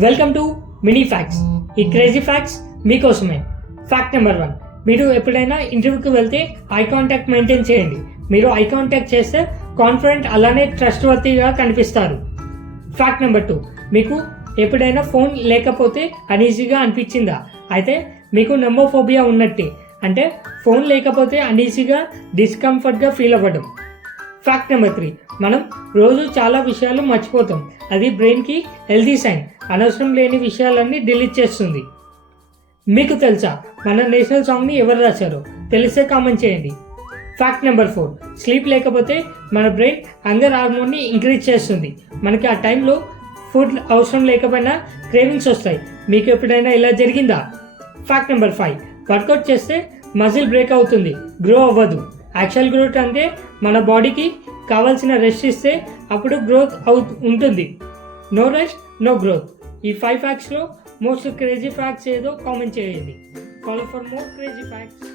Welcome to mini facts. ఈ crazy facts మీకోసమే. Fact number 1, మీరు ఎప్పుడైనా ఇంటర్వ్యూకి వెళ్తే ఐ కాంటాక్ట్ మెయింటైన్ చేయండి. మీరు ఐ కాంటాక్ట్ చేస్తే కాన్ఫిడెంట్ అలానే ట్రస్ట్ వర్తీగా కనిపిస్తారు. ఫ్యాక్ట్ నెంబర్ 2, మీకు ఎప్పుడైనా ఫోన్ లేకపోతే అనీజీగా అనిపించిందా? అయితే మీకు నెమోఫోబియా ఉన్నట్టే. అంటే ఫోన్ లేకపోతే అనీజీగా డిస్కంఫర్ట్గా ఫీల్ అవ్వడం. ఫ్యాక్ట్ నెంబర్ 3, మనం రోజు చాలా విషయాలు మర్చిపోతాం. అది బ్రెయిన్కి హెల్తీ సైన్. అనవసరం లేని విషయాలన్నీ డిలీట్ చేస్తుంది. మీకు తెలుసా మన నేషనల్ సాంగ్ని ఎవరు రాశారో? తెలిస్తే కామెంట్ చేయండి. ఫ్యాక్ట్ నెంబర్ 4, స్లీప్ లేకపోతే మన బ్రెయిన్ హంగర్ హార్మోన్ని ఇంక్రీజ్ చేస్తుంది. మనకి ఆ టైంలో ఫుడ్ అవసరం లేకపోయినా క్రేవింగ్స్ వస్తాయి. మీకు ఎప్పుడైనా ఇలా జరిగిందా? ఫ్యాక్ట్ నెంబర్ 5, వర్కౌట్ చేస్తే మజిల్ బ్రేక్ అవుతుంది, గ్రో అవ్వదు. యాక్చువల్ గ్రోత్ అంటే మన బాడీకి కావాల్సిన రెస్ట్ ఇస్తే అప్పుడు గ్రోత్ ఉంటుంది. No rest no growth. ఈ 5 ఫ్యాక్ట్స్లో మోస్ట్ క్రేజీ ఫ్యాక్ట్స్ ఏదో కామెంట్ చేయండి. Follow for more crazy facts.